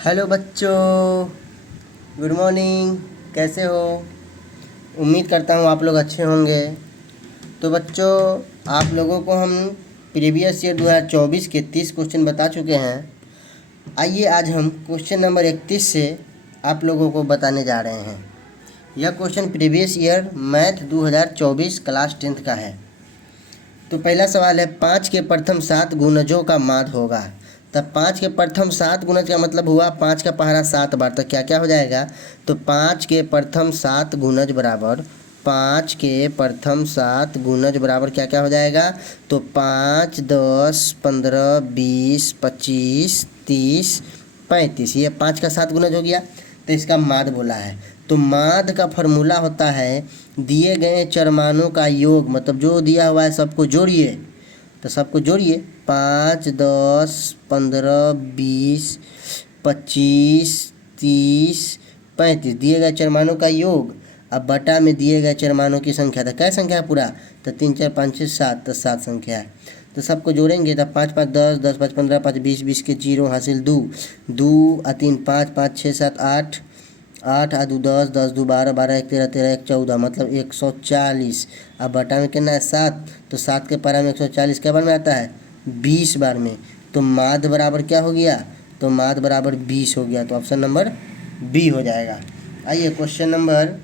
Hello बच्चों, good morning. कैसे हो? उम्मीद करता हूँ आप लोग अच्छे होंगे। तो बच्चों, आप लोगों को हम प्रीवियस ईयर 2024 के 30 क्वेश्चन बता चुके हैं। आइए आज हम क्वेश्चन नंबर 31 से आप लोगों को बताने जा रहे हैं। यह question previous year math 2024 class 10th का है। तो पहला सवाल है, 5 के प्रथम 7 गुणजों का माध्य होगा। तब 5 के प्रथम 7 गुणज का मतलब हुआ 5 का पहरा 7 बार। तो क्या क्या हो जाएगा? तो 5 के प्रथम 7 गुणज बराबर 5 के प्रथम 7 गुणज बराबर क्या क्या हो जाएगा? तो 5, 10, 15, 20, 25, 30, 35। ये 5 का 7 गुणज हो गया। तो इसका माध्य बोला है। तो माध्य का फॉर्मूला होता है दिए गए चरमानों का योग, मतलब जो दिया हुआ है सबको जोड़िए। तो सबको जोड़िए, 5, 10, 15, 20, 25, 30, 35 दिए गए चरमानों का योग। अब बटा में दिए गए चरमानों की संख्या। तो क्या संख्या है पूरा? तो 3, 4, 5, 6, 7। तो 7 संख्या है। तो सबको जोड़ेंगे तो 5, 5, 10, 10, 5, 15, 5, 20, 20 के 0 हासिल 2, 2 आ 3 5, 5, 6, 7, 8, 8 आ 2 10, 10 2 12, 12 1 13, 13 1 14, मतलब 140। अब बटा में कितना है? 7। तो 7 के पारा में 140 क्या बार में आता है? 20 बार में। तो माध्य बराबर क्या हो गया? तो माध्य बराबर 20 हो गया। तो ऑप्शन नंबर बी हो जाएगा। आइए क्वेश्चन नंबर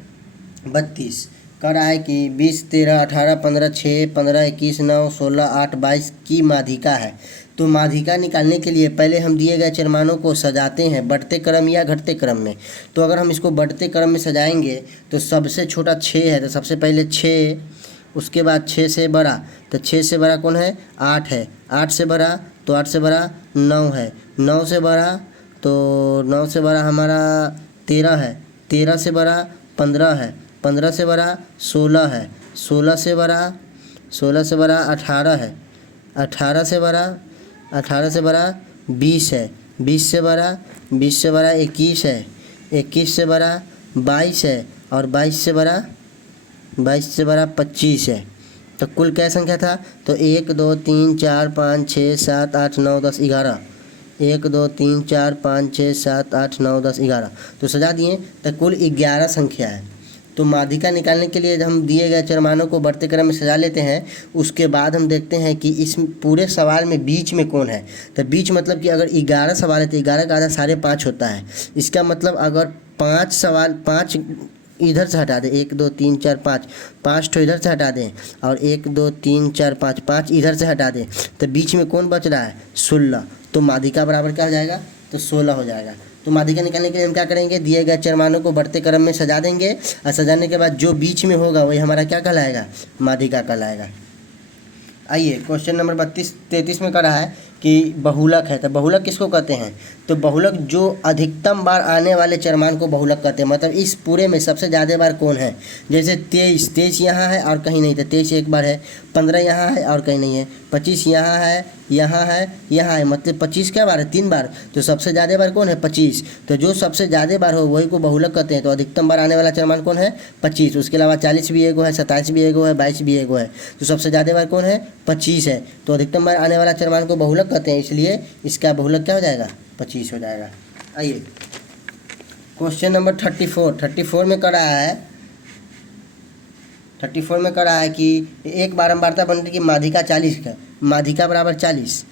32 कह रहा है कि 20, 13, 18, 15, 6, 15, 21, 9, 16, 8, 22 की माध्यिका है। तो माध्यिका निकालने के लिए पहले हम दिए गए चरमानों को सजाते हैं बढ़ते क्रम या घटते क्रम में। तो अगर हम इसको बढ़ते क्रम में सजाएंगे तो सबसे छोटा 6 है। तो सबसे पहले 6, उसके बाद 6 से बड़ा। तो 6 से बड़ा कौन है? 8 है। 8 से बड़ा, तो 8 से बड़ा 9 है। 9 से बड़ा, तो 9 से बड़ा हमारा 13 है। 13 से बड़ा 15 है। 15 से बड़ा 16 है। 16 से बड़ा 18 है। 18 से बड़ा 20 है। 20 से बड़ा 21 है। 21 से बड़ा 22 है। और 22 से बड़ा 25 है। तो कुल क्या संख्या था? तो 1, 2, 3, 4, 5, 6, 7, 8, 9, 10, 11। 1, 2, 3, 4, 5, 6, 7, 8, 9, 10, 11। तो सजा दिए। तो कुल 11 संख्या है। तो माध्यिका निकालने के लिए हम दिए गए चरमानों को बढ़ते क्रम में सजा लेते हैं। उसके बाद हम देखते हैं कि इस पूरे सवाल में बीच में कौन है। तो बीच मतलब कि अगर 11 सवाल है तो 11 का आधा 5.5 होता है। इसका मतलब अगर 5 सवाल, 5 इधर से हटा दें, 1, 2, 3, 4, 5, 5 ठो इधर से हटा दें, और 1, 2, 3, 4, 5, 5 इधर से हटा दें, तो बीच में कौन बच रहा है? 16। तो माध्यिका बराबर क्या हो जाएगा? तो 16 हो जाएगा। तो माध्यिका निकालने के लिए हम क्या करेंगे? दिए गए चरमानों को बढ़ते क्रम में सजा देंगे, और सजाने के बाद जो बीच में होगा वही हमारा क्या कहलाएगा? माध्यिका कहलाएगा। आइए क्वेश्चन नंबर 33 में कह रहा है कि बहुलक है। तो बहुलक किसको कहते हैं? तो बहुलक जो अधिकतम बार आने वाले चरमान को बहुलक कहते हैं। मतलब इस पूरे में सबसे ज़्यादा बार कौन है? जैसे 23 यहाँ है और कहीं नहीं। तो 23 एक बार है। 15 यहाँ है और कहीं नहीं है। 25 यहाँ है, यहाँ है, मतलब 25 क्या बार है? 3 बार। तो सबसे ज़्यादा बार कौन है? 25। तो जो सबसे ज़्यादा बार हो वही को बहुलक कहते हैं। तो अधिकतम बार आने वाला चरमान कौन है? 25। उसके अलावा 40 भी एगो है, 27 भी एगो है, 22 भी एगो है। तो सबसे ज़्यादा बार कौन है? 25 है। तो अधिकतम बार आने वाला चरमान को बहुलक कहते हैं, इसलिए इसका बहुलक क्या हो जाएगा? 25 हो जाएगा। आइए क्वेश्चन नंबर 34 में कर रहा है 34 में कर रहा है कि एक बारंबारता बनती कि माध्यिका 40 का। माध्यिका बराबर 40,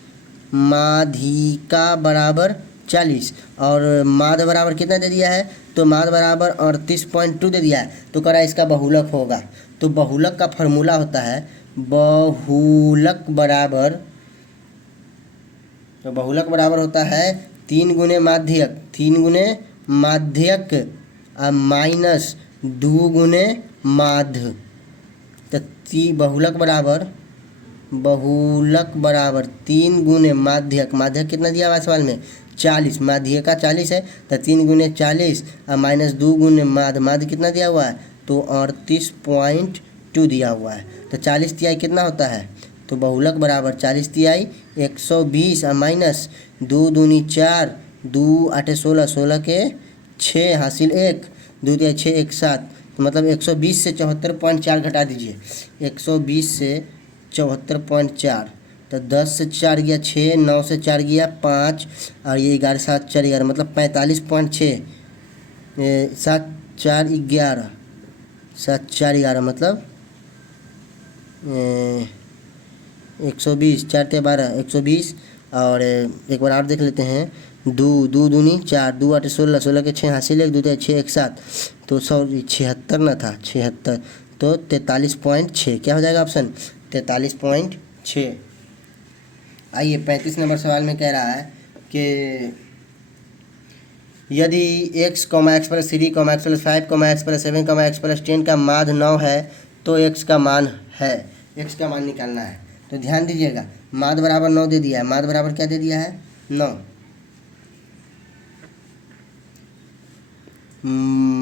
माध्यिका बराबर 40, और माध्य बराबर कितना दे दिया है? तो माध्य बराबर 38.2 दे दिया है। तो कह रहा है इसका बहुलक होगा। तो बहुलक का फॉर्मूला होता है बहुलक बराबर होता है 3 गुने माध्यक, 3 गुने माध्यक माइनस 2 गुने माध्य। तो बहुलक बराबर 3 गुने माध्यक। माध्यक कितना दिया हुआ है सवाल में? 40। माध्यक का 40 है। तो 3 गुने 40 और माइनस 2 गुने माध्य। माध्य कितना दिया हुआ है? तो 38.2 दिया हुआ है। तो 40 तिहाई कितना होता है? तो बहुलक बराबर 40 तिहाई 120 और माइनस 2 दूनी 4, 2 8 16, 16 के 6 हासिल 1, 2 तिहाई 6, 1 7। तो मतलब 120 से 74.4 घटा दीजिए। 120 से 74.4, तो 10 से 4 गया 6, 9 से 4 गया 5, और ये 11 7 4 11, मतलब 45.6, 7 4 11, 7 4 11 मतलब 120, 4 12 120। और एक बार और देख लेते हैं, दो दूनी 4, 2 8 16, 16 के 6 हासिल, 1 2 6 1 7, तो 76 ना था 76, तो 43.6 क्या हो जाएगा ऑप्शन 43.6। आइए 35 नंबर सवाल में कह रहा है कि यदि x, x plus 3, x plus 5, x plus 7, x plus 10 का माध्य 9 है तो x का मान है, x का मान निकालना है। तो ध्यान दीजिएगा, माध्य बराबर 9 दे दिया है, माध्य बराबर क्या दे दिया है 9,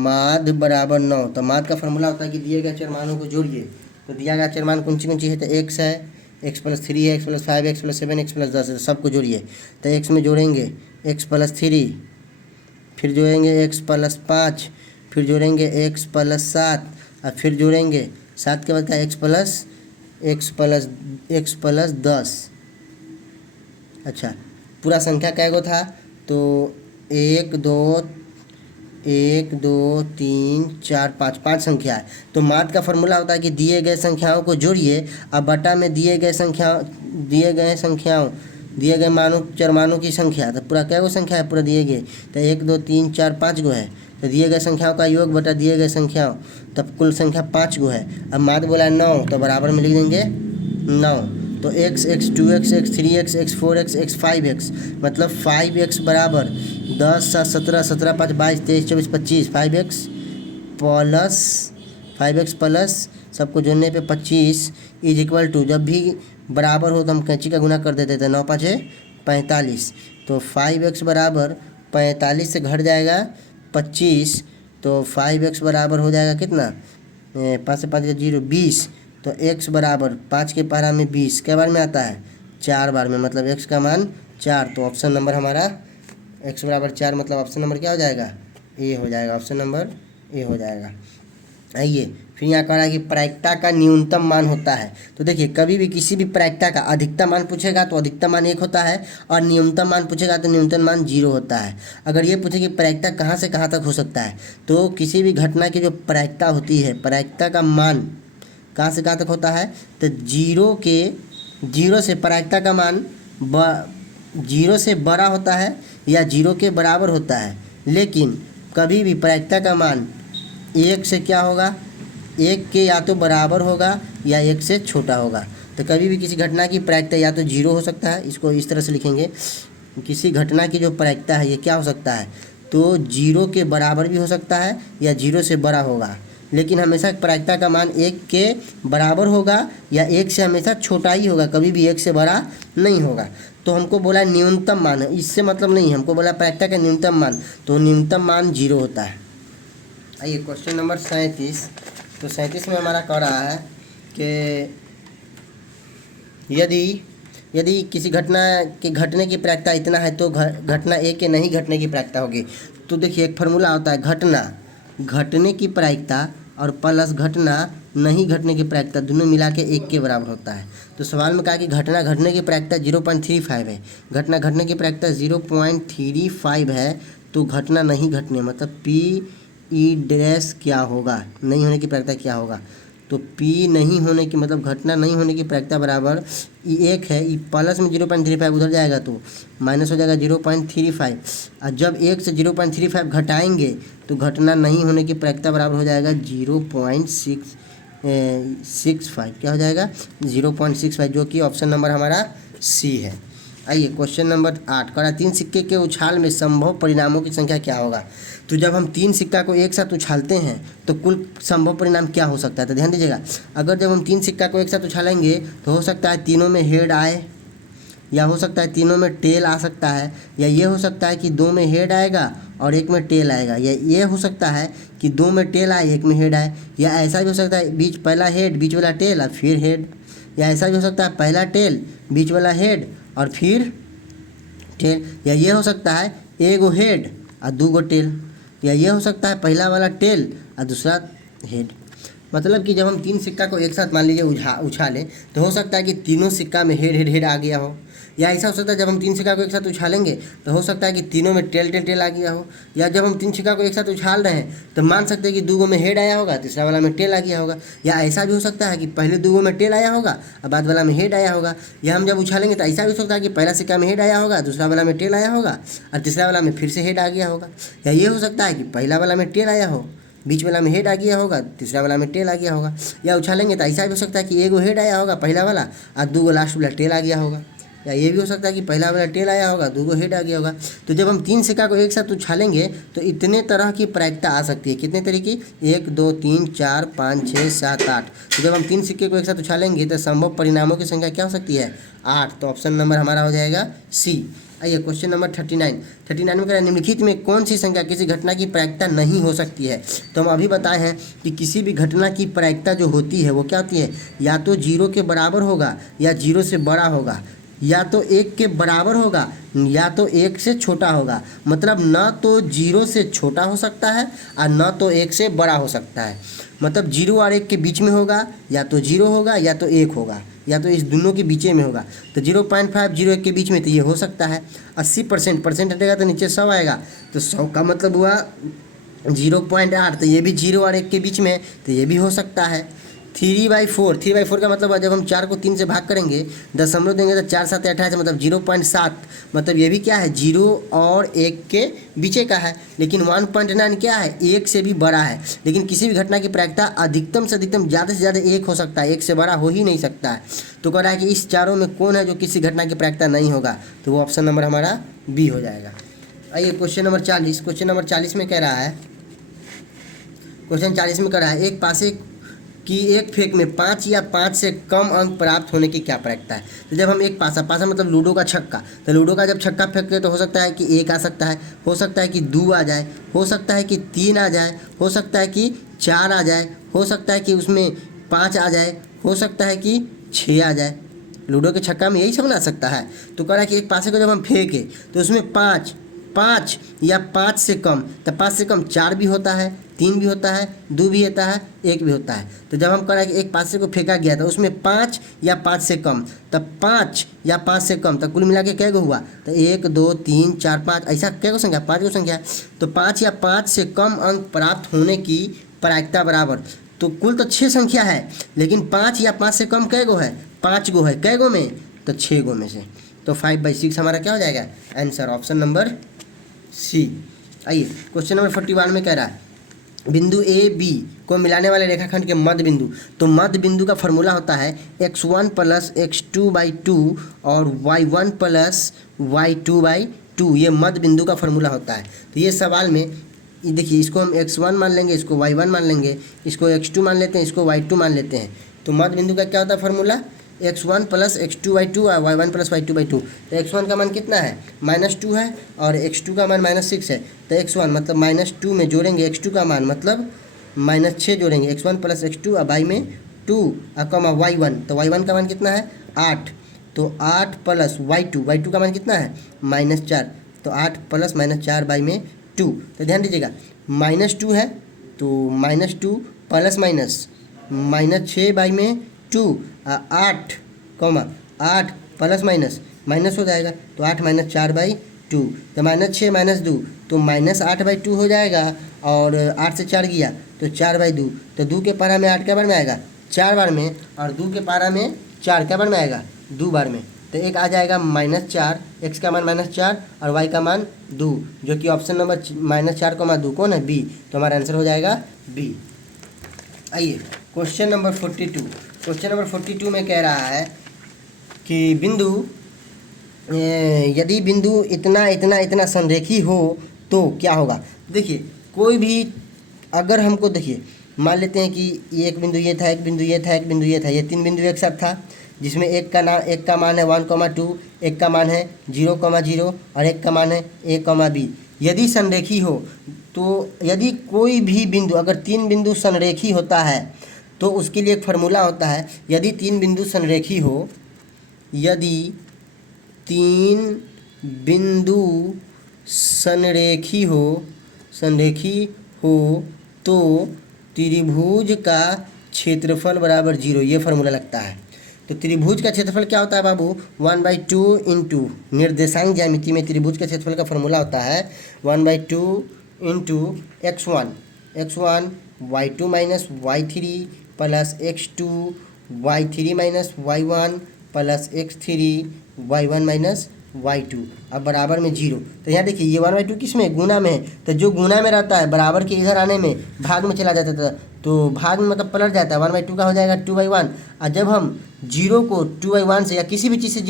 माध्य बराबर 9। तो माध्य का फॉर्मूला होता है कि दिए गए चरमानों को जोड़िए। तो दिया गया चरमान कौन सी है, तो x है, x प्लस 3 है, x plus 5, x plus 7, x plus 10 है, सबको जोड़िए। तो x में जोड़ेंगे x प्लस 3, फिर जोड़ेंगे x प्लस 5, फिर जोड़ेंगे x प्लस 7, और फिर जोड़ेंगे 7 के बाद का x प्लस 10। अच्छा, पूरा संख्या कैगो था, तो 1 2 3 4 5, 5 संख्या है। तो माध्य का फॉर्मूला होता है कि दिए गए संख्याओं को जोड़िए, अब बटा में दिए गए मानों चरमानों की संख्या। तो पूरा क्या गो संख्या है, पूरा दिए गए, तो 1 2 3 4 5 गो है। तो दिए गए संख्याओं का योग बटा दिए गए संख्याओं, तब कुल संख्या 5 गो है। अब माध्य बोला है 9, तो बराबर में लिख देंगे 9। तो x 2x, x 3x, x 4x, x 5x, मतलब 5x बराबर 10 7 17 17 5 22 23 24 25, 5x प्लस सबको जोड़ने पे 25 इज इक्वल टू, जब भी बराबर हो तो हम कैंची का गुना कर देते थे, 9 5 45। तो 5x बराबर 45 से घट जाएगा 25, तो 5x बराबर हो जाएगा कितना, 5 से 5 0 20। तो x बराबर 5 के पारा में 20 कै बार में आता है, 4 बार में, मतलब x का मान 4। तो ऑप्शन नंबर हमारा x बराबर 4, मतलब ऑप्शन नंबर क्या हो जाएगा, ए हो जाएगा, ऑप्शन नंबर ए हो जाएगा। आइए फिर यहाँ कह रहा है कि प्रायिकता का न्यूनतम मान होता है। तो देखिए, कभी भी किसी भी प्रायिकता का अधिकतम मान पूछेगा तो अधिकतम मान 1 होता है, और न्यूनतम मान पूछेगा तो न्यूनतम मान 0 होता है। अगर ये पूछे कि प्रायिकता कहाँ से कहाँ तक हो सकता है, तो किसी भी घटना की जो प्रायिकता होती है, प्रायिकता का मान कहाँ से कहाँ तक होता है, तो 0 से प्रायिकता का मान 0 से बड़ा होता है या 0 के बराबर होता है। लेकिन कभी भी प्रायिकता का मान 1 से क्या होगा, 1 के या तो बराबर होगा या 1 से छोटा होगा। तो कभी भी किसी घटना की प्रायिकता या तो 0 हो सकता है, इसको इस तरह से लिखेंगे, किसी घटना की जो प्रायिकता है ये क्या हो सकता है, तो 0 के बराबर भी हो सकता है या 0 से बड़ा होगा। लेकिन हमेशा प्रायिकता का मान 1 के बराबर होगा या 1 से हमेशा छोटा ही होगा, कभी भी 1 से बड़ा नहीं होगा। तो हमको बोला न्यूनतम मान, इससे मतलब नहीं, हमको बोला प्रायिकता का न्यूनतम मान, तो न्यूनतम मान 0 होता है। आइए क्वेश्चन नंबर 37। तो 37 में हमारा कह रहा है कि यदि किसी घटना के घटने की प्रायिकता इतना है तो घटना ए के नहीं घटने की प्रायिकता होगी। तो देखिए, एक फार्मूला होता है, घटने की प्रायिकता और प्लस घटना नहीं घटने की प्रायिकता, दोनों मिला के 1 के बराबर होता है। तो सवाल में कहा कि घटना घटने की प्रायिकता 0.35 है, घटना घटने की प्रायिकता 0.35 है, तो घटना नहीं घटने मतलब पी ई डैश क्या होगा, नहीं होने की प्रायिकता क्या होगा। तो पी नहीं होने की मतलब घटना नहीं होने की प्रायिकता बराबर ई 1 है, ई प्लस में 0.35 उधर जाएगा तो माइनस हो जाएगा 0.35, और जब 1 से 0.35 घटाएंगे तो घटना नहीं होने की प्रायिकता बराबर हो जाएगा 0.65, क्या हो जाएगा 0.65, जो कि ऑप्शन नंबर हमारा सी है। आइए क्वेश्चन नंबर 8 करा, 3 सिक्के के उछाल में संभव परिणामों की संख्या क्या होगा। तो जब हम 3 सिक्का को एक साथ उछालते हैं तो कुल संभव परिणाम क्या हो सकता है। तो ध्यान दीजिएगा, अगर जब हम 3 सिक्का को एक साथ उछालेंगे तो हो सकता है तीनों में हेड आए, या हो सकता है तीनों में टेल आ सकता है, या ये हो सकता है कि 2 में हेड आएगा और 1 में टेल आएगा, या ये हो सकता है कि 2 में टेल आए 1 में हेड आए, या ऐसा भी हो सकता है पहला हेड बीच वाला टेल और फिर हेड, या ऐसा भी हो सकता है पहला टेल बीच वाला हेड और फिर टेल, या ये हो सकता है 1 हेड और 2 टेल, या ये हो सकता है पहला वाला टेल और दूसरा हेड। मतलब कि जब हम तीन सिक्का को एक साथ मान लीजिए उछालें तो हो सकता है कि तीनों सिक्का में हेड हेड हेड आ गया हो, या ऐसा हो सकता है जब हम तीन सिक्का को एक साथ उछालेंगे तो हो सकता है कि तीनों में टेल टेल टेल आ गया हो, या जब हम तीन सिक्का को एक साथ उछाल रहे हैं तो मान सकते हैं कि दो गो में हेड आया होगा, तीसरा वाला में टेल आ गया होगा, या ऐसा भी हो सकता है कि पहले दो गो में टेल आया होगा और बाद वाला में हेड आया होगा, या हम जब उछालेंगे तो ऐसा भी हो सकता है कि पहला सिक्का में हेड आया होगा, दूसरा वाला में टेल आया होगा और तीसरा वाला में फिर से हेड आ गया होगा, या ये हो सकता है कि पहला वाला में टेल आया हो, बीच वाला में हेड आ गया होगा, तीसरा वाला में टेल आ गया होगा, या उछालेंगे तो ऐसा भी हो सकता है कि एगो हेड आया होगा पहला वाला और दो गो लास्ट वाला टेल आ गया होगा, या ये भी हो सकता है कि पहला वाला टेल आया होगा, दो गो हेड आ गया होगा। तो जब हम तीन सिक्का को एक साथ उछालेंगे तो इतने तरह की प्रायिकता आ सकती है। कितने तरह की? 1 2 3 4 5 6 7 8। तो जब हम तीन सिक्के को एक साथ उछालेंगे तो संभव परिणामों की संख्या क्या हो सकती है? 8। तो ऑप्शन नंबर हमारा हो जाएगा सी। आइए क्वेश्चन नंबर 39 में कह रहा है निम्नलिखित में कौन सी संख्या किसी घटना की प्रायिकता नहीं हो सकती है। तो हम अभी बताए हैं कि किसी भी घटना की प्रायिकता जो होती है वो क्या होती है? या तो 0 के बराबर होगा या 0 से बड़ा होगा, या तो 1 के बराबर होगा या तो 1 से छोटा होगा। मतलब न तो 0 से छोटा हो सकता है और न तो 1 से बड़ा हो सकता है। मतलब 0 और 1 के बीच में होगा, या तो 0 होगा या तो 1 होगा, या तो इस दोनों के बीच में होगा। तो 0.5 01 के बीच में तो ये हो सकता है। 80% हटेगा तो नीचे 100 आएगा, तो 100 का मतलब हुआ 0.8। तो ये भी 0 और 1 के बीच में, तो ये भी हो सकता है। 3/4 का मतलब जब हम 4 को 3 से भाग करेंगे, दशमलव देंगे तो 4 7 28, मतलब 0.7। मतलब ये भी क्या है? 0 और 1 के बीचे का है। लेकिन 1.9 क्या है? 1 से भी बड़ा है। लेकिन किसी भी घटना की प्रायिकता अधिकतम से अधिकतम ज़्यादा से ज़्यादा 1 हो सकता है, 1 से बड़ा हो ही नहीं सकता है। तो कह रहा है कि इस चारों में कौन है जो किसी घटना की प्रायिकता नहीं होगा? तो वो ऑप्शन नंबर हमारा बी हो जाएगा। आइए क्वेश्चन नंबर 40 में कह रहा है, क्वेश्चन 40 में कह रहा है एक पासे कि एक फेंक में 5 या 5 से कम अंक प्राप्त होने की क्या प्रायिकता है। तो जब हम एक पासा मतलब लूडो का छक्का, तो लूडो का जब छक्का फेंकते तो हो सकता है कि 1 आ सकता है, हो सकता है कि 2 आ जाए, हो सकता है कि 3 आ जाए, हो सकता है कि 4 आ जाए, हो सकता है कि उसमें 5 आ जाए, हो सकता है कि 6 आ जाए। लूडो के छक्का में यही सब ना आ सकता है। तो कह रहा है कि एक पासे को जब हम फेंके तो उसमें 5 या 5 से कम, तो 5 से कम 4 भी होता है, 3 भी होता है, 2 भी होता है, 1 भी होता है। तो जब हम कह रहे हैं कि एक पासे को फेंका गया तो उसमें 5 या 5 से कम, तब 5 या 5 से कम, तो कुल मिला के कै गो हुआ? तो 1 2 3 4 5, ऐसा कै गो संख्या? 5 गो संख्या। तो 5 या 5 से कम अंक प्राप्त होने की प्रायिकता बराबर, तो कुल तो 6 संख्या है, लेकिन 5 या 5 से कम कै गो है? 5 गो है। कै गो में? तो 6 गो में से। तो 5/6 हमारा क्या हो जाएगा? Answer option number C. आइए क्वेश्चन नंबर 41 में कह रहा है बिंदु ए बी को मिलाने वाले रेखाखंड के मध्य बिंदु। तो मध्य बिंदु का फॉर्मूला होता है x1 + x2/2 और y1 + y2/2। ये मध्य बिंदु का फॉर्मूला होता है। तो ये सवाल में देखिए, इसको हम x1 मान लेंगे, इसको y1 मान लेंगे, इसको x2 मान लेते हैं, इसको y2 मान लेते हैं। तो मध्य बिंदु का क्या होता है फॉर्मूला? x1 + x2/2 और y1 + y2/2। तो x1 का मान कितना है? -2 है, और x2 का मान -6 है। तो x1 मतलब -2 में जोड़ेंगे x2 का मान, मतलब -6 जोड़ेंगे। x1 + x2 और y में 2 और कमा y1, तो y1 का मान कितना है? 8। तो 8 + y2 का मान कितना है? -4। तो 8 + -4 y में 2। तो ध्यान दीजिएगा, -2 है तो -2 प्लस माइनस -6 y में 2, 8 प्लस माइनस हो जाएगा, तो 8 - 4/2। तो -6 - 2 तो -8/2 हो जाएगा, और 8 से 4 गया तो 4/2। तो 2 के पारा में 8 क्या बार में आएगा? 4 बार में, और 2 के पारा में 4 क्या बार में आएगा? 2 बार में। तो एक आ जाएगा -4, x का मान -4 और y का मान 2, जो कि ऑप्शन नंबर -4, 2 कौन है? बी। तो हमारा आंसर हो जाएगा बी। आइए क्वेश्चन नंबर 42 में कह रहा है कि यदि बिंदु इतना इतना इतना संरेखी हो तो क्या होगा। देखिए, कोई भी अगर हमको, देखिए मान लेते हैं कि ये एक बिंदु ये था, एक बिंदु ये था, एक बिंदु ये था, ये 3 बिंदु एक साथ था, जिसमें एक का मान है 1,2, एक का मान है 0,0 और एक का मान है a,b। यदि संरेखी हो तो यदि कोई भी बिंदु, अगर 3 बिंदु संरेखी होता है तो उसके लिए एक फार्मूला होता है। यदि 3 बिंदु संरेखी हो, यदि 3 बिंदु संरेखी हो तो त्रिभुज का क्षेत्रफल बराबर 0, ये फार्मूला लगता है। तो त्रिभुज का क्षेत्रफल क्या होता है बाबू? 1/2 इंटू निर्देशांक ज्यामिति में त्रिभुज का क्षेत्रफल का फार्मूला होता है 1/2 into x1 y2 minus y3 plus x2 y3 minus y1 plus x3 y1 minus y2 अब बराबर में 0। तो यहाँ देखिए ये 1/2 किस में? गुना में है। तो जो गुना में रहता है बराबर के इधर आने में भाग में चला जाता था, तो भाग में मतलब पलट जाता है, 1/2 का हो जाएगा 2/1। और जब हम 0 को 2/1 से या किसी भी चीज़ से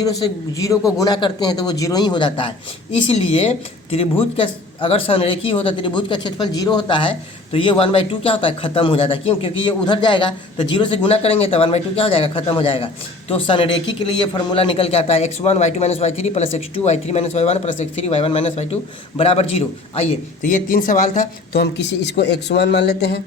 0 को गुना करते हैं तो वो 0 ही हो जाता है। इसलिए त्रिभुज का अगर संरेखी हो तो त्रिभुज का क्षेत्रफल 0 होता है, तो ये 1/2 क्या होता है? खत्म हो जाता है। क्यों? क्योंकि ये उधर जाएगा तो 0 से गुना करेंगे तो 1/2 क्या हो जाएगा? खत्म हो जाएगा। तो संरेखी के लिए ये फार्मूला निकल के आता है x1 y2 minus y3 plus x2 y3 minus y1 plus x3 y1 minus y2 बराबर 0। आइए, तो ये 3 सवाल था, तो हम इसको x1 मान लेते हैं,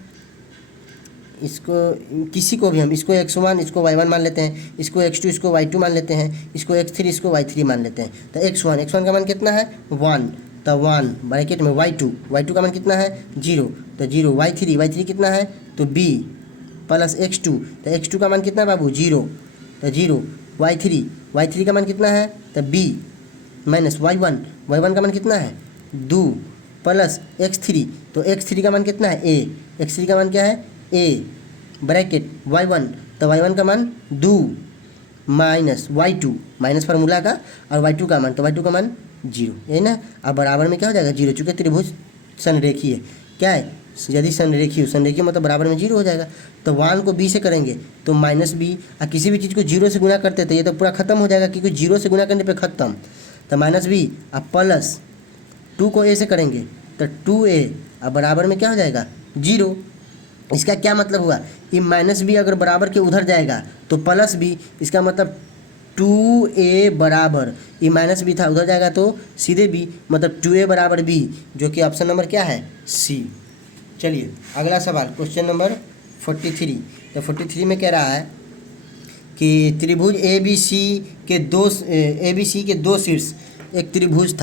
इसको किसी को भी हम इसको x1 इसको y1 मान लेते हैं, इसको x2 इसको y2 मान लेते हैं, इसको x3 इसको y3 मान लेते हैं। तो x1 का मान कितना है? 1, तो 1 ब्रैकेट में y2 का मान कितना है? 0, तो 0 y3 कितना है? तो b प्लस x2, तो x2 का मान कितना है बाबू? 0, तो 0 y3 का मान कितना है? तो b माइनस y1 का मान कितना है? 2 प्लस x3, तो x3 का मान कितना है? a, x3 का मान क्या है? a ब्रैकेट y1, तो y1 का मान 2 माइनस y2 माइनस फार्मूला का, और y2 का मान, तो y2 का मान 0 है ना। अब बराबर में क्या हो जाएगा? 0, चूँकि त्रिभुज संरेखी है। क्या है? यदि संरेखी मतलब बराबर में 0 हो जाएगा। तो 1 को b से करेंगे तो माइनस b, और किसी भी चीज़ को 0 से गुना करते तो ये तो पूरा खत्म हो जाएगा, क्योंकि 0 से गुना करने पे खत्म। तो माइनस b अब प्लस 2 को a से करेंगे तो 2a, अब बराबर में क्या हो जाएगा? 0। इसका क्या मतलब हुआ? ये माइनस बी अगर बराबर के उधर जाएगा तो प्लस बी, इसका मतलब 2a बराबर, ये माइनस बी था उधर जाएगा तो सीधे b, मतलब 2a बराबर b, जो कि ऑप्शन नंबर क्या है? सी। चलिए अगला सवाल, क्वेश्चन नंबर 43। तो 43 में कह रहा है कि त्रिभुज ए बी सी के दो शीर्ष, एक त्रिभुज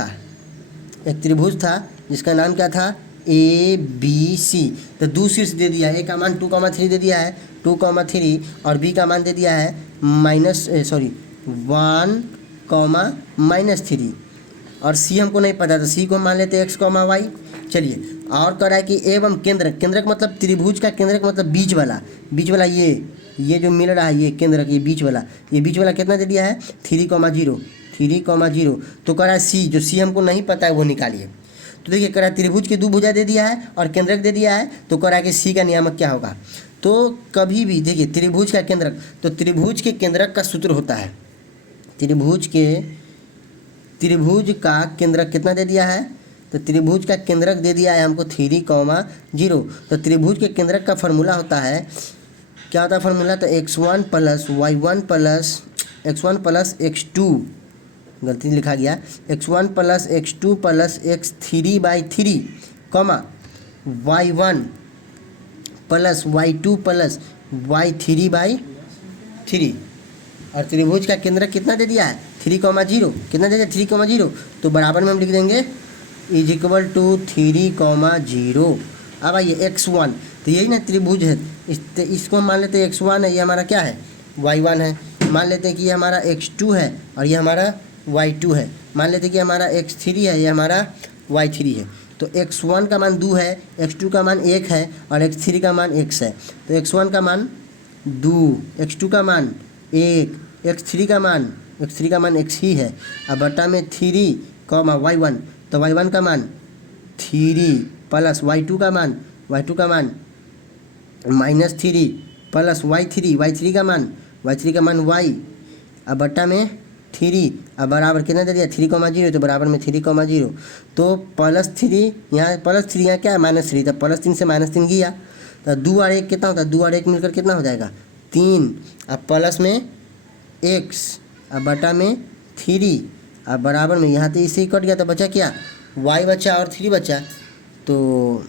था जिसका नाम क्या था? A B C. तो दो शीर्ष दे दिया है, ए का मान 2,3 दे दिया है 2,3, और बी का मान दे दिया है 1,-3, और सी हमको नहीं पता, तो सी को मान लेते हैं x, y। चलिए, और कह रहा है कि एवं केंद्रक मतलब त्रिभुज का केंद्रक मतलब बीच वाला ये जो मिल रहा है ये केंद्रक, ये बीच वाला कितना दे दिया है? 3,0। तो कह रहा है सी, जो सी हमको नहीं पता है वो निकालिए। तो देखिए, कह रहा है त्रिभुज की दो भुजा दे दिया है और केंद्रक दे दिया है, तो कह रहा है कि सी का नियामक क्या होगा? तो कभी भी देखिए त्रिभुज का केंद्रक, तो त्रिभुज के केंद्रक का सूत्र होता है, त्रिभुज का केंद्रक कितना दे दिया है? तो त्रिभुज का केंद्रक दे दिया है हमको 3,0। तो त्रिभुज के केंद्रक का फार्मूला होता है, क्या होता है फार्मूला? तो x1 प्लस x2, गलती लिखा गया, x1 plus x2 plus x3/3, y1 plus y2 plus y3/3। और त्रिभुज का केंद्रक कितना दे दिया है? 3,0। कितना दे दिया? 3,0। तो बराबर में हम लिख देंगे = 3,0। अब आइए x1, तो यही ना त्रिभुज है, इसको मान लेते हैं x1 है, ये हमारा क्या है? y1 है। मान लेते हैं कि ये हमारा x2 है और ये हमारा y2 है। मान लेते हैं कि हमारा x3 है, ये हमारा y3 है। तो x1 का मान 2 है, x2 का मान 1 है और x3 का मान x है। तो x1 का मान 2, x2 का मान 1, x3 का मान x ही है। अब बटा में 3, y1, तो y1 का मान 3 प्लस y2 का मान -3 प्लस y3 का मान y, अब बटा में 3, अब बराबर कितना दे दिया? 3,0, तो बराबर में 3,0। तो +3 यहाँ क्या है? -3, तो +3 से -3 गया, तो 2 और 1 कितना होता है? 2 और 1 मिलकर कितना हो जाएगा? 3, अब प्लस में x, अब बटा में 3, अब बराबर में यहाँ तो इससे ही कट गया, तो बचा क्या? y बचा और 3 बचा, तो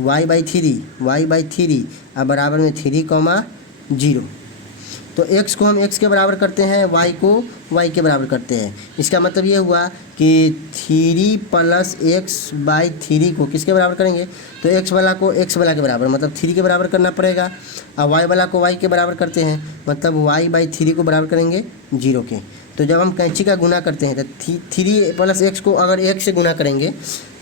y/3, अब बराबर में 3,0। तो x को हम x के बराबर करते हैं, y को y के बराबर करते हैं। इसका मतलब ये हुआ कि 3 + x/3 को किसके बराबर करेंगे, तो x वाला को x वाला के बराबर मतलब 3 के बराबर करना पड़ेगा, और y वाला को y के बराबर करते हैं मतलब y/3 को बराबर करेंगे 0 के। तो जब हम कैंची का गुना करते हैं तो 3 + x को अगर 1 से गुना करेंगे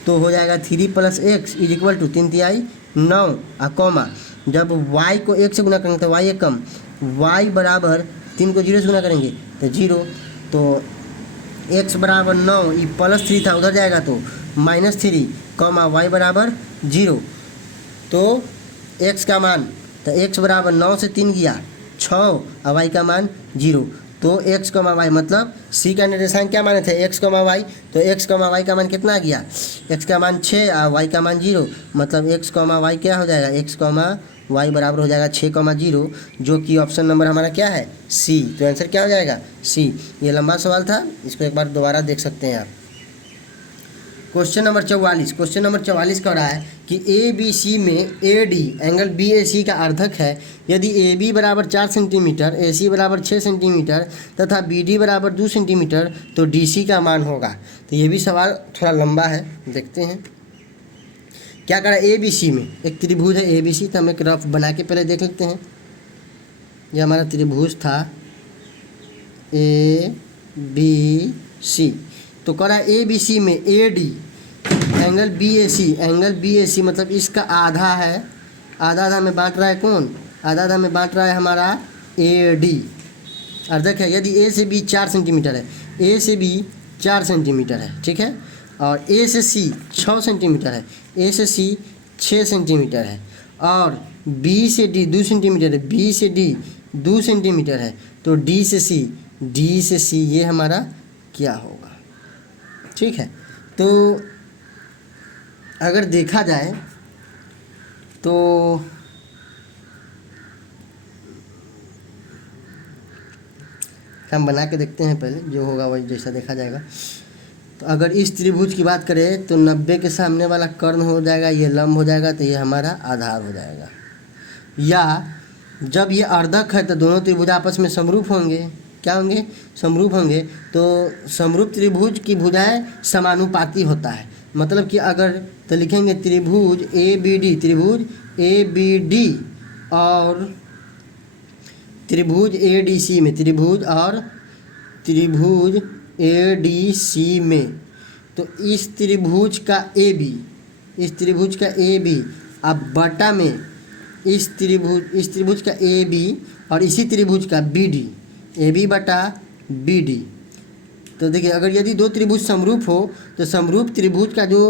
तो हो जाएगा 3 + x = 3 तिहाई 9 कॉमा, जब y को 1 से गुना करेंगे तो y एकम, y बराबर 3 को 0 से गुना करेंगे तो 0, तो x बराबर 9, ये +3 था उधर जाएगा तो -3 कॉमा y बराबर 0। तो x का मान, तो x बराबर 9 से 3 गया 6 और y का मान 0। तो x, y मतलब c का निर्देशांक क्या माने थे, x, y, तो x, y का मान कितना आ गया, x का मान 6 और y का मान 0, मतलब x, y क्या हो जाएगा, x, y बराबर हो जाएगा 6,0, जो कि ऑप्शन नंबर हमारा क्या है, सी। तो आंसर क्या हो जाएगा, सी। ये लंबा सवाल था, इसको एक बार दोबारा देख सकते हैं आप। क्वेश्चन नंबर 44, क्वेश्चन नंबर 44 कह रहा है कि ए बी सी में A D angle B A सी का अर्धक है। यदि ए बी बराबर 4 सेंटीमीटर, ए सी बराबर 6 सेंटीमीटर तथा बी डी बराबर 2 सेंटीमीटर तो डी सी का मान होगा। तो ये भी सवाल थोड़ा लंबा है, देखते हैं क्या करा। ए बी सी में एक त्रिभुज है ए बी सी, तो हम एक रफ बना के पहले देख लेते हैं। यह हमारा त्रिभुज था ए बी सी, तो करा ए बी सी में A D angle B A C, angle B A C मतलब इसका आधा है, आधा में बांट रहा है कौन, आधा में बांट रहा है हमारा ए डी, अर्धक है। यदि ए से बी 4 सेंटीमीटर है, ए से बी 4 सेंटीमीटर है, ठीक है, और ए से सी 6 सेंटीमीटर है, ए से सी 6 सेंटीमीटर है, और बी से डी 2 सेंटीमीटर है, बी से डी 2 सेंटीमीटर है, तो डी से सी ये हमारा क्या होगा, ठीक है। तो अगर देखा जाए तो हम बना के देखते हैं, पहले जो होगा वही जैसा देखा जाएगा। तो अगर इस त्रिभुज की बात करें तो 90 के सामने वाला कर्ण हो जाएगा, ये लंब हो जाएगा, तो ये हमारा आधार हो जाएगा। या जब ये अर्धक है तो दोनों त्रिभुज आपस में समरूप होंगे, क्या होंगे, समरूप होंगे। तो समरूप त्रिभुज की भुजाएं समानुपाती होता है, मतलब कि अगर तो लिखेंगे त्रिभुज ए बी डी, त्रिभुज ए बी डी और त्रिभुज ए डी सी में, त्रिभुज और त्रिभुज ए डी सी में, तो इस त्रिभुज का ए बी, इस त्रिभुज का ए बी अब बटा में इस त्रिभुज का ए बी और इसी त्रिभुज का बी डी, ए बी बटा बी डी। तो देखिए अगर यदि दो त्रिभुज समरूप हो तो समरूप त्रिभुज का जो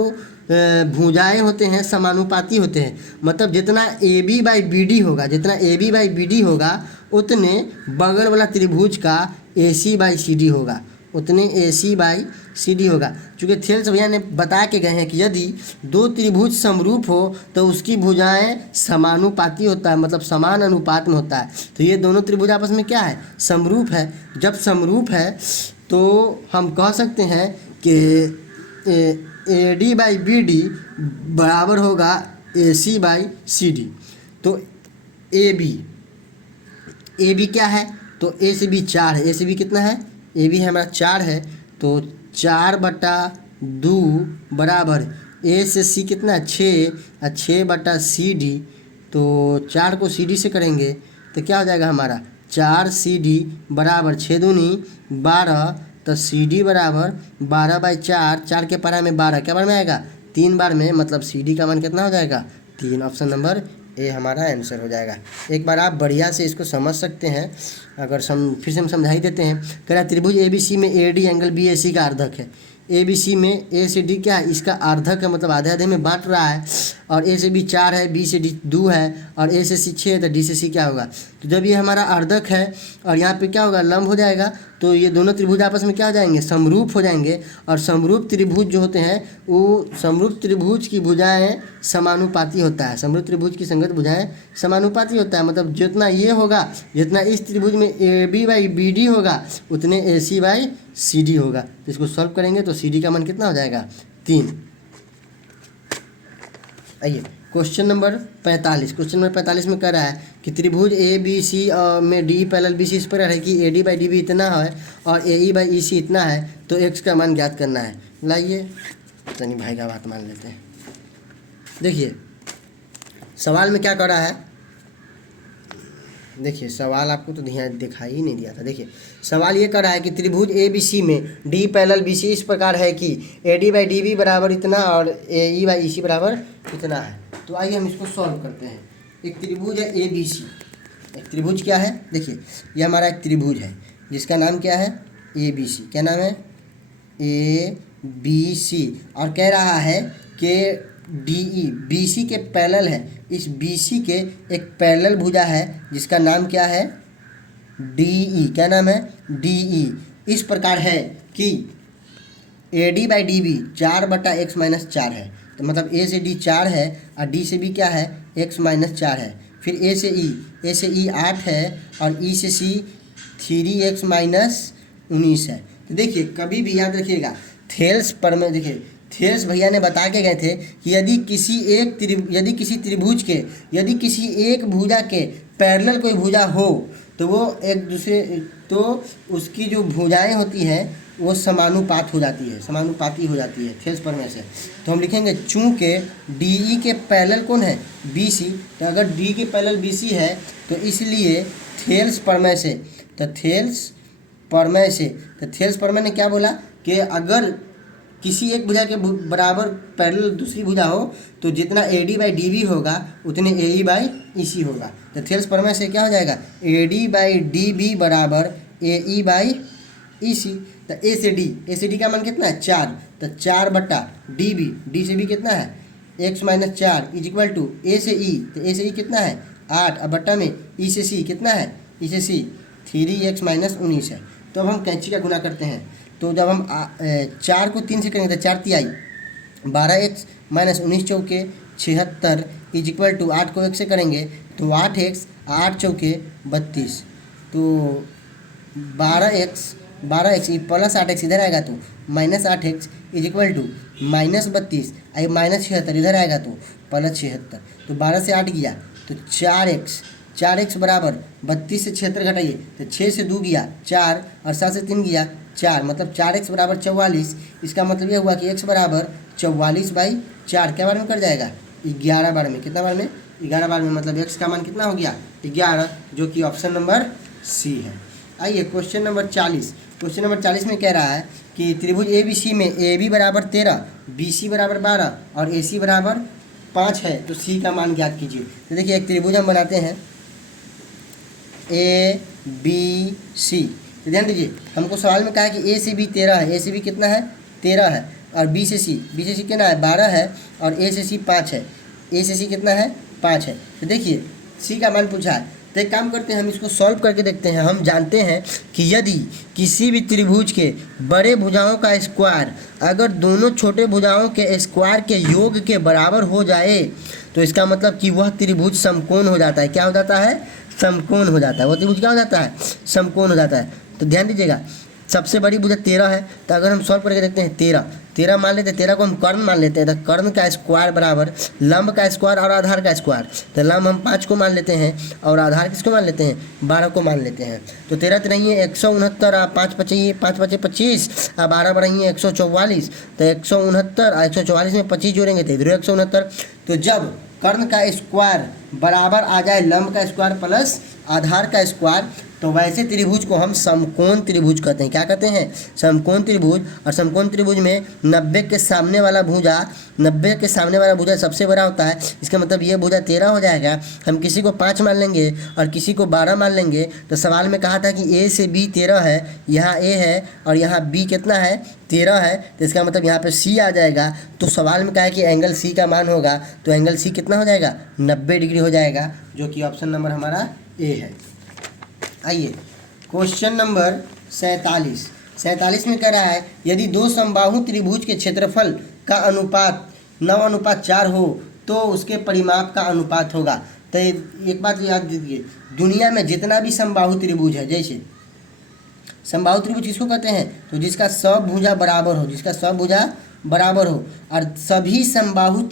भुजाएं होते हैं समानुपाती होते हैं, मतलब जितना A B by B D होगा, जितना A B by B D होगा उतने बगल वाला त्रिभुज का ए सी बाई सी डी होगा, उतने A C by C D होगा। चूँकि थेल्स भैया ने बता के गए हैं कि यदि दो त्रिभुज समरूप हो तो उसकी भुजाएं समानुपाती होता है, मतलब समान अनुपात में होता है। तो ये दोनों त्रिभुज आपस में क्या है, समरूप है। जब समरूप है तो हम कह सकते हैं कि A D by B D बराबर होगा ए सी बाई सी डी। तो ए बी क्या है, तो ए से बी 4 है, ए से बी कितना है, ए बी है हमारा 4 है, तो 4/2 बराबर ए से सी कितना है 6 और 6/CD, तो 4 को CD से करेंगे तो क्या हो जाएगा हमारा 4CD बराबर 6 दूनी 12, तो CD बराबर 12/4, 4 के पारा में 12 क्या बार में आएगा 3 बार में, मतलब CD का मान कितना हो जाएगा 3। ऑप्शन नंबर ए हमारा आंसर हो जाएगा। एक बार आप बढ़िया से इसको समझ सकते हैं। अगर फिर से हम समझा ही देते हैं। कह रहा त्रिभुज ए बी सी में A D angle B A सी का अर्धक है। ए बी सी में ए से डी क्या है, इसका अर्धक है, मतलब आधे आधे में बांट रहा है, और ए से बी 4 है, बी से डी 2 है, और ए से सी 6 है, तो डी से सी क्या होगा। तो जब ये हमारा अर्धक है और यहाँ पे क्या होगा लंब हो जाएगा, तो ये दोनों त्रिभुज आपस में क्या हो जाएंगे, समरूप हो जाएंगे। और समरूप त्रिभुज जो होते हैं वो समरूप त्रिभुज की भुजाएं समानुपाती होता है, समरूप त्रिभुज की संगत भुजाएं समानुपाती होता है, मतलब जितना ये होगा, जितना इस त्रिभुज में A B by B D होगा उतने A C by C D होगा। तो इसको सॉल्व करेंगे तो सी डी का मान कितना हो जाएगा 3। आइए क्वेश्चन नंबर 45। क्वेश्चन नंबर 45 में कह रहा है कि त्रिभुज ए बी सी में डी पैरेलल बी सी इस प्रकार है कि A D by D B इतना है और ए ई बाई ई सी इतना है, तो एक्स का मान ज्ञात करना है। लाइए तनी भाई का बात मान लेते हैं। देखिए सवाल में क्या कर रहा है, देखिए सवाल आपको तो ध्यान दिखाई ही नहीं दिया था। देखिए सवाल ये कर रहा है कि त्रिभुज ए बी सी में डी पैरेलल बी सी इस प्रकार है कि A D by D B बराबर इतना और ए ई बाई ई सी बराबर इतना है। तो आइए हम इसको सॉल्व करते हैं। एक त्रिभुज है ए बी सी, एक त्रिभुज क्या है, देखिए ये हमारा एक त्रिभुज है जिसका नाम क्या है ए बी सी। क्या नाम है, ए बी सी। और कह रहा है कि डी ई बी सी के पैरेलल है, इस बी सी के एक पैरेलल भुजा है जिसका नाम क्या है डी ई। क्या नाम है डी ई। इस प्रकार है कि A D by D B 4/x-4 है, तो मतलब ए से डी 4 है और डी से बी क्या है x-4 है। फिर ए से ई 8 है और ई से सी 3x-19 है। तो देखिए कभी भी याद रखिएगा थेल्स पर में, देखिए थेल्स भैया ने बता के गए थे कि यदि किसी त्रिभुज के यदि किसी एक भुजा के पैरेलल कोई भुजा हो तो वो एक दूसरे, तो उसकी जो भुजाएं होती हैं वो समानुपात हो जाती है, समानुपाती हो जाती है थेल्स प्रमेय से। तो हम लिखेंगे चूँकि डी ई के पैरेलल कौन है बी सी, तो अगर डी के पैरेलल बी सी है तो इसलिए थेल्स प्रमेय से, तो थेल्स प्रमेय ने क्या बोला कि अगर किसी एक भुजा के बराबर पैरेलल दूसरी भुजा हो तो जितना A D by D B होगा उतने ए ई बाई ई सी होगा। तो थेल्स प्रमेय से क्या हो जाएगा A D by D B बराबर ए ई बाई ई सी। तो ए से डी का मान कितना है 4, तो 4/डी डी से बी कितना है x-4 इज इक्वल टू ए से ई, तो ए से ई कितना है 8 और बट्टा में ई से सी कितना है, ई से सी 3x-19 है। तो अब हम कैंची का गुना करते हैं, तो जब हम 4 को 3 से करेंगे तो 4 तिहाई 12x-19 चौके 76 इज इक्वल टू 8 को 1 से करेंगे तो 8x 8 चौके 32, तो 12x ये प्लस 8x इधर आएगा तो -8x इज इक्वल टू -32 आई -76 इधर आएगा तो +76, तो 12 से 8 गया तो 4x बराबर 32 से 76 घटाइए तो 6 से 2 गया 4 और 7 से 3 गया 4, मतलब 4x बराबर 44। इसका मतलब यह हुआ कि x बराबर 44/4 क्या बार में कर जाएगा 11 बार में। कितना बार में 11 बार में, मतलब x का मान कितना हो गया 11, जो कि ऑप्शन नंबर सी है। आइए क्वेश्चन नंबर 40। क्वेश्चन नंबर 40 में कह रहा है कि त्रिभुज ए बी सी में ए बी बराबर 13, बी सी बराबर 12 और ए सी बराबर 5 है, तो सी का मान ज्ञात कीजिए। तो देखिए एक त्रिभुज हम बनाते हैं ए बी सी, तो ध्यान दीजिए हमको सवाल में कहा है कि ए से बी 13 है, ए से बी कितना है 13 है, और बी से सी कितना है 12 है और ए से सी 5 है, ए से सी कितना है 5 है। तो देखिए सी का मान पूछा है, तो एक काम करते हैं हम इसको सॉल्व करके देखते हैं। हम जानते हैं कि यदि किसी भी त्रिभुज के बड़े भुजाओं का स्क्वायर अगर दोनों छोटे भुजाओं के स्क्वायर के योग के बराबर हो जाए तो इसका मतलब कि वह त्रिभुज समकोण हो जाता है। क्या हो जाता है समकोण हो जाता है, वो त्रिभुज क्या हो जाता है समकोण हो जाता है। तो ध्यान दीजिएगा सबसे बड़ी भुजा 13 है, तो अगर हम सॉल्व करके देखते हैं 13 मान लेते हैं, 13 को हम कर्ण मान लेते हैं, तो कर्ण का स्क्वायर बराबर लंब का स्क्वायर और आधार का स्क्वायर, तो लंब हम 5 को मान लेते हैं और आधार किसको मान लेते हैं 12 को मान लेते हैं। तो 13 नहीं है 169 और 5 पचे 25 और 12 बढ़ाइए 144, तो 169 और 144 में 25 जोड़ेंगे तो इधर 169। तो जब कर्ण का स्क्वायर बराबर आ जाए लंब का स्क्वायर प्लस आधार का स्क्वायर, तो वैसे त्रिभुज को हम समकोण त्रिभुज कहते हैं। क्या कहते हैं समकोण त्रिभुज। और समकोण त्रिभुज में 90 के सामने वाला भुजा सबसे बड़ा होता है। इसका मतलब ये भुजा 13 हो जाएगा। हम किसी को 5 मान लेंगे और किसी को 12 मान लेंगे। तो सवाल में कहा था कि ए से बी 13 है, यहाँ ए है और यहाँ बी कितना है 13 है, तो इसका मतलब यहाँ पे सी आ जाएगा। तो सवाल में कहा है कि एंगल सी का मान होगा, तो एंगल सी कितना हो जाएगा 90 डिग्री हो जाएगा, जो कि ऑप्शन नंबर हमारा ए है। आइए क्वेश्चन नंबर 47 में कह रहा है यदि दो समबाहु त्रिभुज के क्षेत्रफल का अनुपात 9:4 हो तो उसके परिमाप का अनुपात होगा। तो एक बात याद दीजिए, दुनिया में जितना भी समबाहु त्रिभुज है, जैसे समबाहु त्रिभुज किसको कहते हैं, तो जिसका सब भुजा बराबर हो, जिसका सब भुजा बराबर हो और सभी समबाहु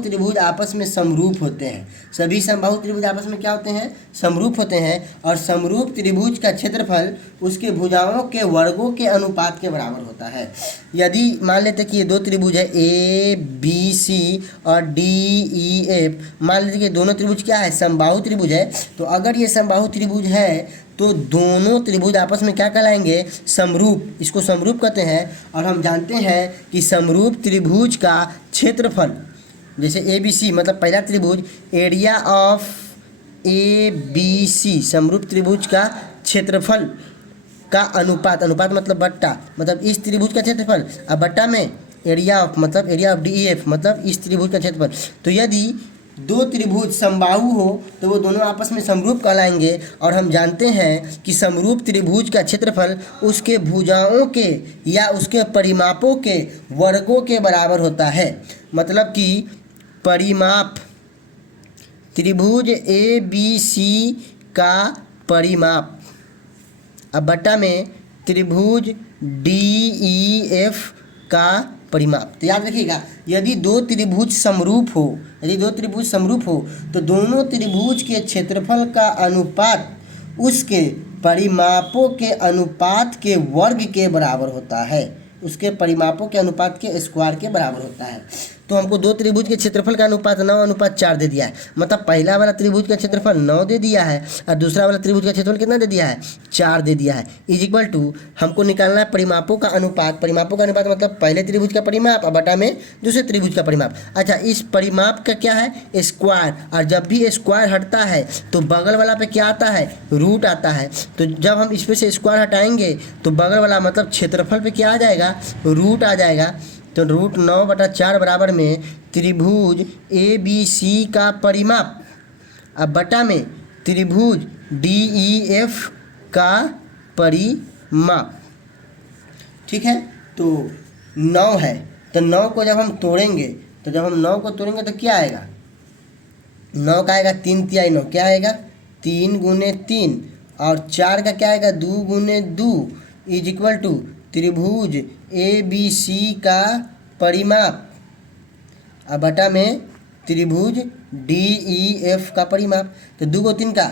त्रिभुज आपस में समरूप होते हैं। सभी समबाहु त्रिभुज आपस में क्या होते हैं? समरूप होते हैं। और समरूप त्रिभुज का क्षेत्रफल उसके भुजाओं के वर्गों के अनुपात के बराबर होता है। यदि मान लेते कि ये दो त्रिभुज है ए बी सी और डी ई एफ, मान लेते कि दोनों त्रिभुज क्या है? समबाहु त्रिभुज है। तो अगर ये समबाहु त्रिभुज है तो दोनों त्रिभुज आपस में क्या कहलाएंगे? समरूप। इसको समरूप कहते हैं। और हम जानते हैं कि समरूप त्रिभुज का क्षेत्रफल, जैसे ए बी सी मतलब पहला त्रिभुज, area of A B C, समरूप त्रिभुज का क्षेत्रफल का अनुपात, अनुपात मतलब बट्टा, मतलब इस त्रिभुज का क्षेत्रफल, अब बट्टा में एरिया ऑफ मतलब area of D E F मतलब इस त्रिभुज का क्षेत्रफल। तो यदि दो त्रिभुज समबाहु हो तो वो दोनों आपस में समरूप कहलाएंगे। और हम जानते हैं कि समरूप त्रिभुज का क्षेत्रफल उसके भुजाओं के या उसके परिमापों के वर्गों के बराबर होता है। मतलब कि परिमाप, त्रिभुज ए बी सी का परिमाप, अब बट्टा में त्रिभुज डी ई एफ का परिमाप। तो याद रखिएगा, यदि दो त्रिभुज समरूप हो तो दोनों त्रिभुज के क्षेत्रफल का अनुपात उसके परिमापों के अनुपात के वर्ग के बराबर होता है, उसके परिमापों के अनुपात के स्क्वायर के बराबर होता है। तो हमको दो त्रिभुज के क्षेत्रफल का अनुपात 9:4 दे दिया है। मतलब पहला वाला त्रिभुज का क्षेत्रफल 9 दे दिया है और दूसरा वाला त्रिभुज का क्षेत्रफल कितना दे दिया है? 4 दे दिया है। इज इक्वल टू हमको निकालना है परिमापों का अनुपात। परिमापों का अनुपात मतलब पहले त्रिभुज का परिमाप और बटा में दूसरे त्रिभुज का परिमाप। अच्छा, इस परिमाप का क्या है? स्क्वायर। और जब भी स्क्वायर हटता है तो बगल वाला पे क्या आता है? रूट आता है। तो जब हम इस पे से स्क्वायर हटाएंगे तो बगल वाला मतलब क्षेत्रफल पे क्या आ जाएगा? रूट आ जाएगा। तो रूट 9/4 बराबर में त्रिभुज ए बी सी का परिमाप अब बटा में त्रिभुज डी ई एफ का परिमाप। ठीक है, तो 9 है, तो 9 को जब हम तोड़ेंगे तो क्या आएगा? 9 का आएगा 3 तिहाई 9, क्या आएगा? 3 × 3 और 4 का क्या आएगा? 2 × 2 इज इक्वल टू त्रिभुज ए बी सी का परिमाप अब बटा में त्रिभुज डी ई एफ का परिमाप। तो 2 × 3 का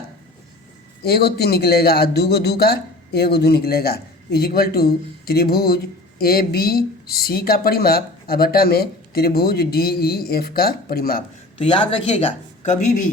1 × 3 निकलेगा और 2 × 2 का 1 × 2 निकलेगा इज इक्वल टू त्रिभुज ए बी सी का परिमाप अब बटा में त्रिभुज डी ई एफ का परिमाप। तो याद रखिएगा, कभी भी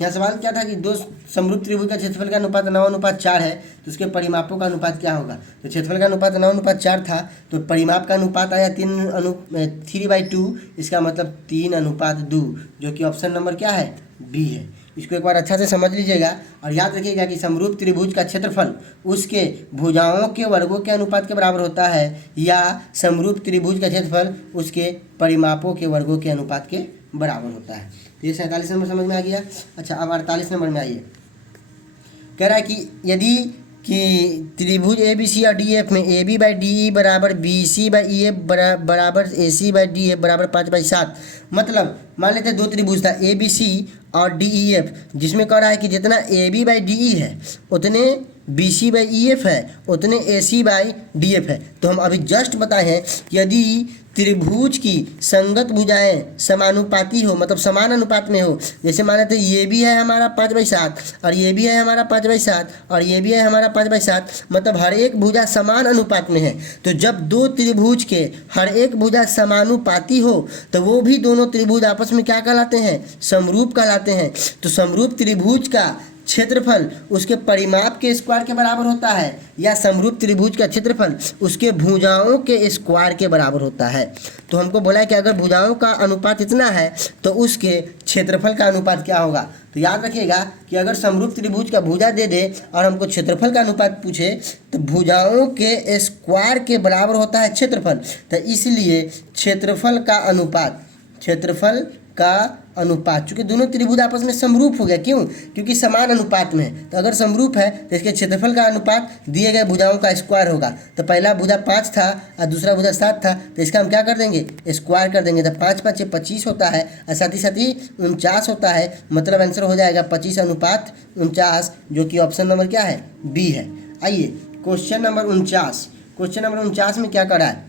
यहाँ सवाल क्या था कि दो समरूप त्रिभुज का क्षेत्रफल का अनुपात 9:4 है, तो उसके परिमापों का अनुपात क्या होगा? तो क्षेत्रफल का अनुपात 9:4 था, तो परिमाप का अनुपात आया 3/2, इसका मतलब 3:2, जो कि ऑप्शन नंबर क्या है? बी है। इसको एक बार अच्छा से समझ लीजिएगा और याद रखिएगा कि समरूप त्रिभुज का क्षेत्रफल उसके भुजाओं के वर्गों के अनुपात के बराबर होता है या समरूप त्रिभुज का क्षेत्रफल उसके परिमापों के वर्गों के अनुपात के बराबर होता है। तो ये 47 नंबर समझ में आ गया। अच्छा, अब 48 नंबर में आइए। कह रहा है कि यदि कि त्रिभुज ए बी सी और डी एफ में A B by D E बराबर B C by E F बराबर A C by D F बराबर 5/7। मतलब मान लेते हैं दो त्रिभुज था ए बी सी और डी ई एफ, जिसमें कह रहा है कि जितना A B by D E है उतने B C by E F है उतने A C by D F है। तो हम अभी जस्ट बताए हैं कि यदि त्रिभुज की संगत भुजाएं समानुपाती हो, मतलब समान अनुपात में हो, जैसे माने तो ये भी है हमारा 5/7 और ये भी है हमारा 5/7 और ये भी है हमारा 5/7, मतलब हर एक भुजा समान अनुपात में है। तो जब दो त्रिभुज के हर एक भुजा समानुपाती हो तो वो भी दोनों त्रिभुज आपस में क्या कहलाते हैं? समरूप कहलाते हैं। तो समरूप त्रिभुज का क्षेत्रफल उसके परिमाप के स्क्वायर के बराबर होता है या समरूप त्रिभुज का क्षेत्रफल उसके भुजाओं के स्क्वायर के बराबर होता है। तो हमको बोला है कि अगर भुजाओं का अनुपात इतना है तो उसके क्षेत्रफल का अनुपात क्या होगा? तो याद रखिएगा कि अगर समरूप त्रिभुज का भुजा दे दे और हमको क्षेत्रफल का अनुपात पूछे तो भुजाओं के स्क्वायर के बराबर होता है क्षेत्रफल। तो इसलिए क्षेत्रफल का अनुपात चूँकि दोनों त्रिभुज आपस में समरूप हो गया, क्यों? क्योंकि समान अनुपात में है। तो अगर समरूप है तो इसके क्षेत्रफल का अनुपात दिए गए भुजाओं का स्क्वायर होगा। तो पहला भुजा 5 था और दूसरा भुजा 7 था, तो इसका हम क्या कर देंगे? स्क्वायर कर देंगे। तो 5 × 5 = 25 होता है और साथ ही 49 होता है। मतलब आंसर हो जाएगा 25:49, जो कि ऑप्शन नंबर क्या है? बी है। आइए क्वेश्चन नंबर 49 में क्या कर रहा है?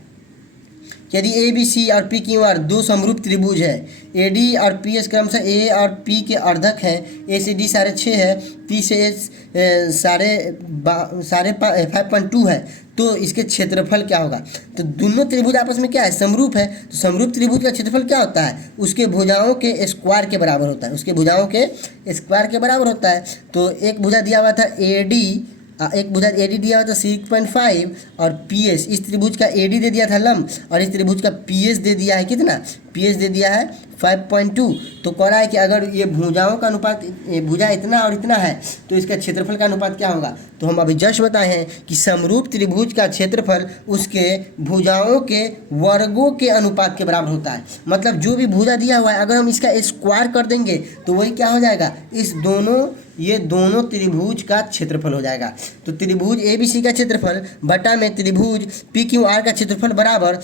यदि ए बी सी और पी क्यू आर दो समरूप त्रिभुज है, ए डी और पी एस क्रमशः ए और पी के अर्धक हैं, ए से डी 6.5 है, पी से एस 5.2 है, तो इसके क्षेत्रफल क्या होगा। तो दोनों त्रिभुज आपस में क्या है, समरूप है। तो समरूप त्रिभुज का क्षेत्रफल क्या होता है, उसके भुजाओं के स्क्वायर के बराबर होता है, उसके भुजाओं के स्क्वायर के बराबर होता है। तो एक भुजा दिया हुआ था ए डी, एक भुजा ए डी दिया हुआ था 6.5 और पी एस, इस त्रिभुज का ए डी दे दिया था लंब और इस त्रिभुज का पी एस दे दिया है कितना, पी एस दे दिया है 5.2। तो कह रहा है कि अगर ये भुजाओं का अनुपात, भुजा इतना और इतना है तो इसका क्षेत्रफल का अनुपात क्या होगा। तो हम अभी जस्ट बताए हैं कि समरूप त्रिभुज का क्षेत्रफल उसके भुजाओं के वर्गों के अनुपात के बराबर होता है। मतलब जो भी भुजा दिया हुआ है अगर हम इसका स्क्वायर कर देंगे तो वही क्या हो जाएगा, इस ये दोनों त्रिभुज का क्षेत्रफल हो जाएगा। तो त्रिभुज ए बी सी का क्षेत्रफल बटा में त्रिभुज पी क्यू आर का क्षेत्रफल बराबर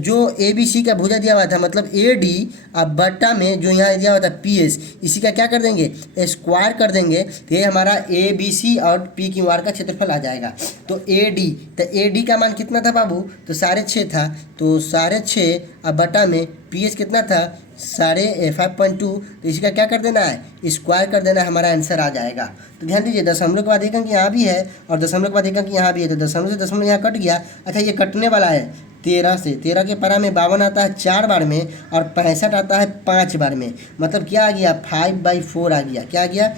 जो ए बी सी का भुजा दिया हुआ था मतलब ए डी अब बटा में जो यहाँ दिया हुआ था पी एस, इसी का क्या कर देंगे, स्क्वायर कर देंगे, तो ये हमारा ए बी सी और पी क्यू आर का क्षेत्रफल आ जाएगा। तो ए डी, तो ए डी का मान कितना था बाबू, तो 6.5 था, तो 6.5 अब बटा में पी एस कितना था 5.2, तो इसका क्या कर देना है, स्क्वायर कर देना है, हमारा आंसर आ जाएगा। तो ध्यान दीजिए दशमलव के बाद एक अंक यहाँ भी है और दशमलव के बाद एक अंक यहाँ भी है, तो दशमलव से दशमलव यहाँ कट गया। अच्छा ये कटने वाला है 13 से, 13 के पारा में 52 आता है 4 बार में और 65 आता है 5 बार में, मतलब क्या आ गया 5/4 आ गया। क्या आ गया,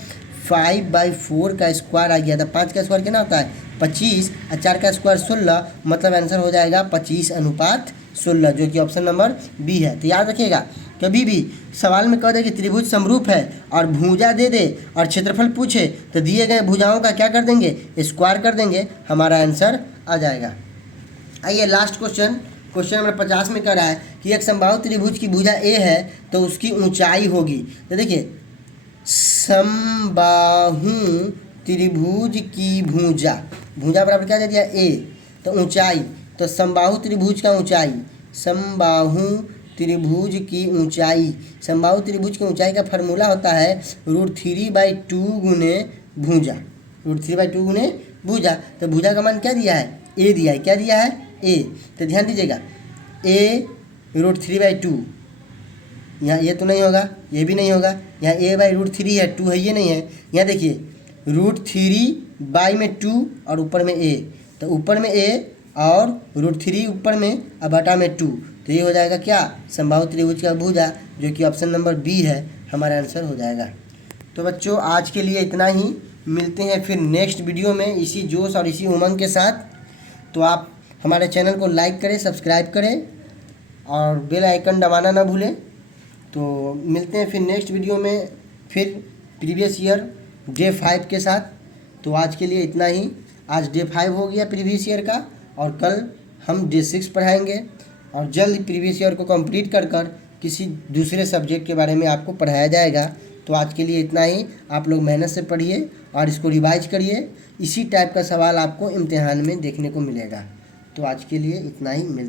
5/4 का स्क्वायर आ गया। तो 5 का स्क्वायर कितना होता है 25 और 4 का स्क्वायर 16, मतलब आंसर हो जाएगा 25:16, जो कि ऑप्शन नंबर बी है। तो याद रखिएगा कभी भी सवाल में कह दे कि त्रिभुज समरूप है और भुजा दे दे और क्षेत्रफल पूछे तो दिए गए भुजाओं का क्या कर देंगे, स्क्वायर कर देंगे, हमारा आंसर आ जाएगा। आइए लास्ट क्वेश्चन, क्वेश्चन नंबर 50 में कह रहा है कि एक समबाहु त्रिभुज की भुजा ए है तो उसकी ऊंचाई होगी। तो देखिए समबाहु त्रिभुज की भुजा, भुजा बराबर क्या दे दिया ए, तो ऊंचाई, तो समबाहु त्रिभुज का ऊंचाई, समबाहु त्रिभुज की ऊंचाई, समबाहु त्रिभुज की ऊंचाई का फार्मूला होता है √3/2 गुने भुजा, √3/2 गुने भुजा। तो भुजा का मान क्या दिया है, ए दिया है, क्या दिया है ए। तो ध्यान दीजिएगा ए √3/2, यहाँ ये तो नहीं होगा, ये भी नहीं होगा, यहाँ a/√3 है, 2 है, ये नहीं है। यहाँ देखिए √3/2 और ऊपर में a, तो ऊपर में a और √3 ऊपर में और बटा में 2, तो ये हो जाएगा क्या, समबाहु त्रिभुज का भुजा, जो कि ऑप्शन नंबर बी है, हमारा आंसर हो जाएगा। तो बच्चों आज के लिए इतना ही, मिलते हैं फिर नेक्स्ट वीडियो में इसी जोश और इसी उमंग के साथ। तो आप हमारे चैनल को लाइक करें, सब्सक्राइब करें और बेल आइकन दबाना ना भूलें। तो मिलते हैं फिर नेक्स्ट वीडियो में फिर प्रीवियस ईयर डे 5 के साथ। तो आज के लिए इतना ही, आज डे 5 हो गया प्रीवियस ईयर का और कल हम डे 6 पढ़ाएंगे और जल्द प्रीवियस ईयर को कंप्लीट कर किसी दूसरे सब्जेक्ट के बारे में आपको पढ़ाया जाएगा। तो आज के लिए इतना ही, आप लोग मेहनत से पढ़िए और इसको रिवाइज करिए, इसी टाइप का सवाल आपको इम्तिहान में देखने को मिलेगा। तो आज के लिए इतना ही, मिलते